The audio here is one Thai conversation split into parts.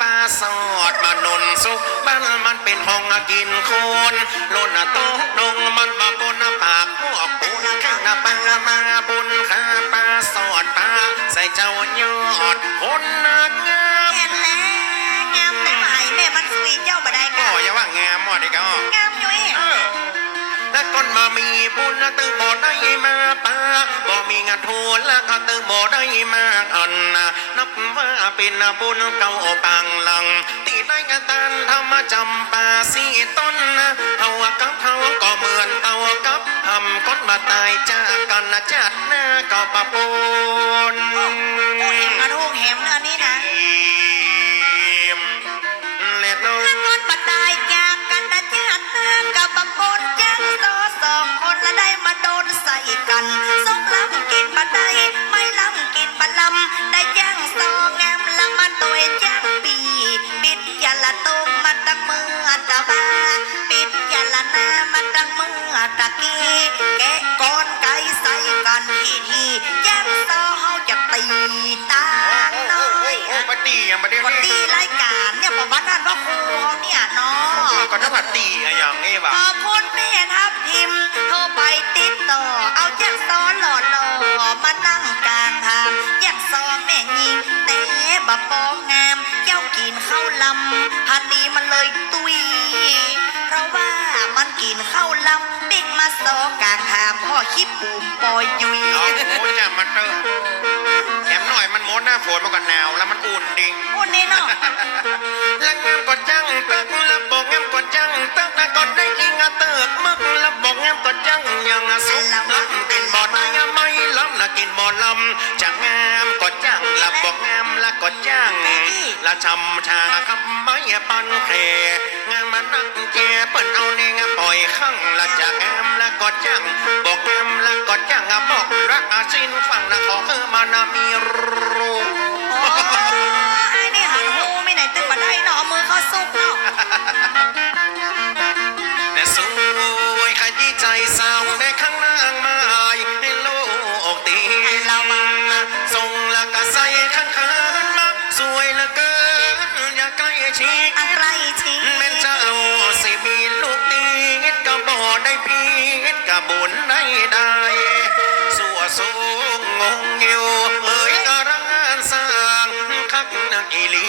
ป้าสอดมานุนสุกบ้านมันเป็นห้องกินคนลนโต๊ะนงมันมาบนปากพวกปูนข้างป้ามาบุญข้าป้าสอดป้าใส่เจ้ายอดคน มามีบุญตึงบ่ได้มาปาบ่มีงานทูลแล้วก็ตึงบ่ได้มาอันนะนับว่าเป็นบุญเก่าปังหลังตีได้กันตันธรรมจำปาสีต้นนะเฮากับเฮาก็เหมือนเต่ากับทำก้นมาตายจากกันนะจัดหน้าก็ปะปนโอ้โหแหมกระทูกแหมเนื้อนี่นะเล็ดน้อยถ้นมาตายจ้า สกันสองลำกินบัได้ไม่ลำกินบัลำได้ย่างสองแงมละมันตัวจ้างปีปิดยาละตุ้มมาตั้งมือตะบาปิดยาละนามาตั้งมือตะกี้แกะก้อนไก่ใส่กันทีทีย่างซอเฮาจะตีตาน้อยโอ้ปตีอะมาเดียววันนี้ตีรายการเนี่ยบอกว่าท่านพ่อครูเขาเนี่ยเนาะก็ถ้าผัดตีอะอย่างนี้ นนี้มันเลยตุย เพราะว่ามันกินข้าวลำบิ๊กมาซอกลางทางพ่อคิดปูมปอยยุยเอาโอ้จะมาเติมแถมหน่อยมันมดหน้าฝนมันก็หนาวแล้วมันอุ่นดิพูดแน่เนาะแล้วงามก็จังตึกแล้วบอกงามก็จังตึกแล้วก็ได้ยิงอะเติกมึกแล้วบอกงามก็จังยังอะสุกล้ำกินบ่ได้อะไม่ล้ำละกินบ่ลำจะงา ก็จังละชำชาคำไม่ปันเคงามมันนักแกเปิ้นเอาเนี่ยงะปล่อยข้างละจะงามละก็จังบอกงามละก็จังะบอกรักอาสินฟังละขอเออมานามีรู อย่าใกล้ชิดอะไรทีแม่นเจ้าสิมีลูกตีดก็บ่ได้พีดก็บุญได้ได้สัวสูงงงอยู่เอ้ยอรังงานสร้างคักนักอีหลี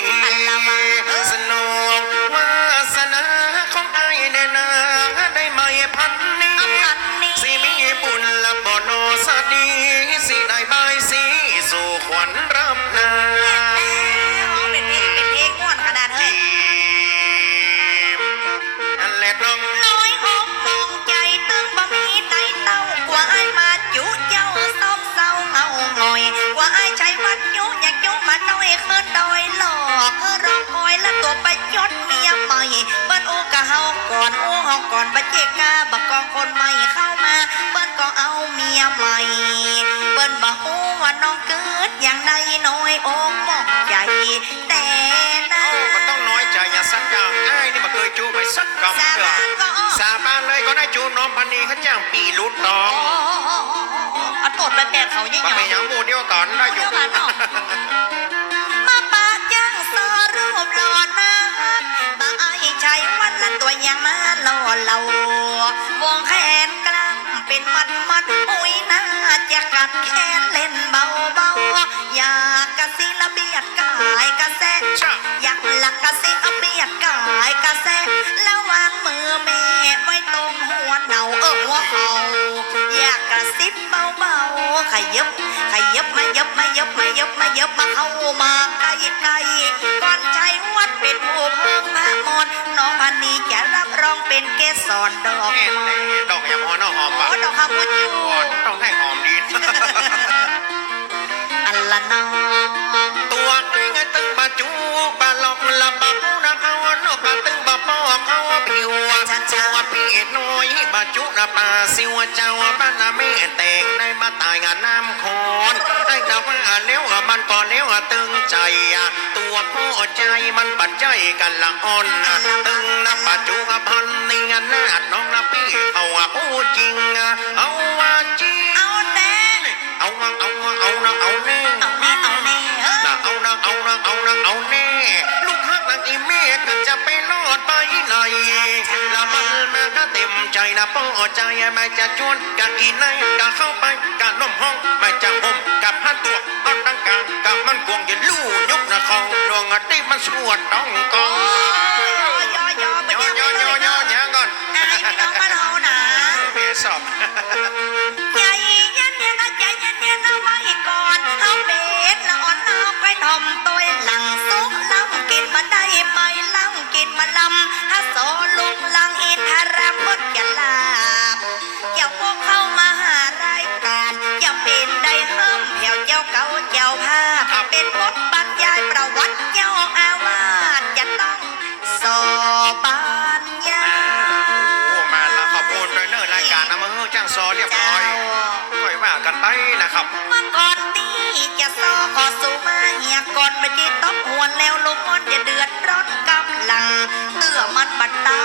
สนองวาสนาของไอ้แน่นาได้ไหมพันนี้อันนี้สิมีบุญละบ่โนสดีสิได้บายสีสู่ขวัญรับนา อนโอ้เฮาก่อนบัเจกาบักกองคนใหม่เข้ามาเบิ้นก็เอาเมียใหม่ เปิ้นบอกโอ้ว่าน้องเกิดอย่างใดน้อยอกมองใจแต่นะโอ้ก็ต้องน้อยใจอย่าสักอย่างไอ้ายนี่มาเคยจูไปสักกำสาเกือบานก็อ้อสาบานเลยก็ได้จูน้องพันนีเขาจ้างปีลุดตองโอ้โอ้โอ้โอ้โอ้เอาตดไปแปดเขายิ่งมาหย่อเป็นหยังหมู่เดียวกันได้อยู่ ยังมาหล่อเหลาวงแขนกล้ามเป็นมัดมัดอุ้ยน่าจะกัดแขนเล่นเบาเบาอยากกระซิละเบียดกายกระแซะชะอยากหลักกระซิเอาเบียดกายกระแซะแล้ววางมือแม่ไว้ตรงหัวเนาเออหัวเขาอยากกระซิบเบาๆขยับขยับมายับมายับมายับมายับมาเข้ามาใกล้ใกล้ก่อนใช้วัดเป็นผู้พ ร้องเป็นเกสรดอกแม่นเลยดอกยำหอน้องหอมโอ้ปะดอกคำว่าอยู่ต้องให้หอมดีอันละน้องตัวตึงตึงบาจูบาหลอกละบาปูนะเขานกบาตึงบา อเขาผิวชัวพี่น้อยบาจุนะปาสิวเจ้าบ้านนะแม่แต่งได้มาตายงานน้ำคอนไอ้ดาวว่าเลี้ยวมันก่อนเลี้ยวตึงใจ ตัวพ่อใจมันบัดใจกันละอ่อนตึงนะบาจูพันนี่งานนาดน้องนะพี่เอาอู้จริงเอาว่าจริงเอาแต่เอาเอาเอาเอานะเอาแน่เอาแน่เอาแน่เออนะเอานะเอาเอานะเอานะเอาแน่ ลูกฮักนางอีเมฆก็จะไปรอดไปไหนละมันแม่ก็เต็มใจนะป้อใจแม่จะชวนกันอีไหนก็เข้าไปกันนมห้องแม่จะห่มกับพันตัวเอาตั้งกลางกับมันกวงอยันลู่ยกนะเของดวงอาทิตย์มันสวดต้องกอโอ้ยยอยอยอไปย่อยังย่อย่อย่อยก่อนอายพี่น้องบ้านเฮานะเพศสอบใจเย็นๆนะใจเย็นๆนะไว้ก่อนเฮาเป็นละอ่อนเฮาไปทอมตัว ลำฮัสโซลุงลังอินทรามดจะลา มันบัดเตา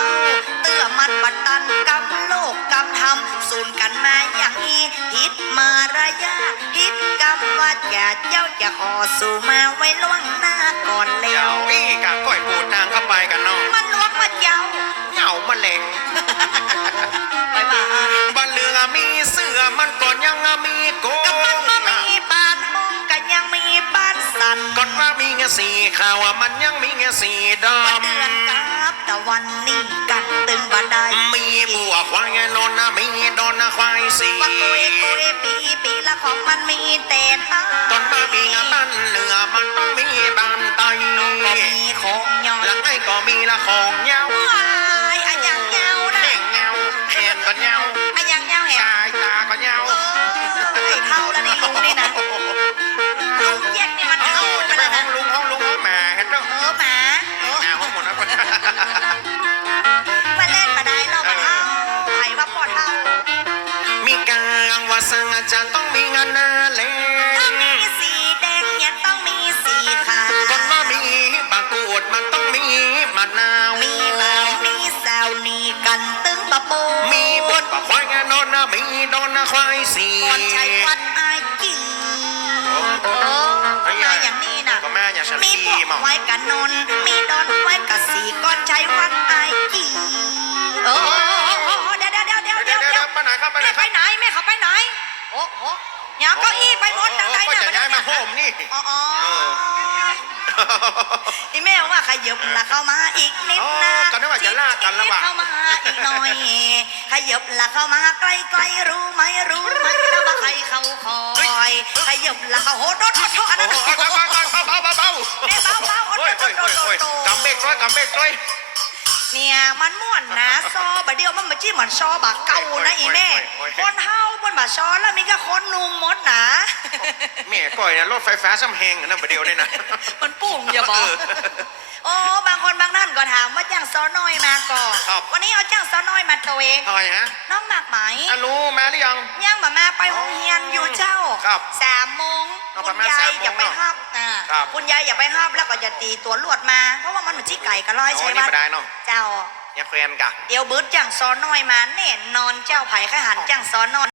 เตื้อมันบัดตันกำโลกกำทำสูนกันมาอย่างนี้ฮิตมารยาฮิตกำว่าจะเจ้าจะขอสู้มาไว้ล่วงหน้าก่อนแล้เจ้าวอีกะก้อยปูดทางเข้าไปกันเนาะมันล้วกมาเจ้าเหงามาแหลงไปมาบ้านเรือมีเสือมันก่อนยังมีโกก็มันมามีบ้านห้องกันยังมีบ้านสันก่อนว่ามีเงาสีขาวอะมันยังมีเงาสีดว่าเดือนกับ ตะวันนี่กันตึงบันไดำมีบัวควายนอนนะมีดอนนะควายสีว่ากุยกุยปีปีละของมันมีแต่ท่าก่อนมามีงาบ้านเรือมันต้องมีบ้านไตก็มีของย่อยหลังไอ้ก็มีละของ นนะควายสีก่อนใช้วัดอายจริงโอ้มาอย่างนี้นะก็แม่อย่าฉันมีดีพวกมั้งไว้กันนนมีดอนไว้กับสีก่อนใช้วัดอายจริงโอ้เดี๋ยวเดี๋ยวเดี๋ยวเดี๋ยวเดี๋เดี๋ยยววเดี๋ยวไปไหนครับไปไหนแม่คไปรับไหนแม่เขาไปไหนโอ้โหอย่าเก็อี้ไปหมดทางใดก็เนี่ยจะย้ายมาโฮมนี่อ๋อ อ๋ออีแม่ว่าขยับละเข้ามาอีกนิดนะอ๋อก็นึกว่าจะลากกันแล้วว่ะ เข้ามาอีกหน่อย ขยับละเข้ามาใกล้ใกล้ๆรู้ไหมรู้ไหมแล้วว่าใครเขาคอยขยับละเข้าโหโดดโดดโดดอันโอ้นั้นโหเบาเบาเบาเบาเบาเบาแม่เบาเบาโดโอ้ยดโดโอ้ยดโดโอ้ยดโดโอ้ยดกำเบกร้อยกำเบกร้อย เนี่ยมันม่วนนะซอบะเดียวมันมาจี้เหมือนซอบะเก่านะอีแม่ คนเฮาบนบะซอแล้วมีแค่คนหนุ่มหมดนะแม่ก้อยเนี่ยรถไฟฟ้าซ้ำแหงอันนั่นประเดียวเนี่ยนะมันปุ่งอย่าบอก โอ้บางคนบางท่านก็ถามว่าจ้างซอน้อยมาก่อนครับ วันนี้เอาจ้างซอน้อยมาตัวเองทอยฮะน้องหมากไหมอะรู้มาหรือยัง ย่างมามาไปห้องเรียนอยู่เจ้าครับสามโมงเอาคุประณมาณยายสามโมงอย่าไปเนอะห้ามอ่าครับ คุณยายอย่าไปห้ามแล้วก็จะตีตัวลวดมา เพราะว่ามันเหมือนจี้ไก่กระร้อยโอ้ใช่นี่ไหมไม่ได้เนาะเจ้า อย่าแควนกะ เดี๋ยวบึ้ดจ้างซอน้อยมาแน่นอนเจ้าไผ่ข้าหันจ้างซอน้อย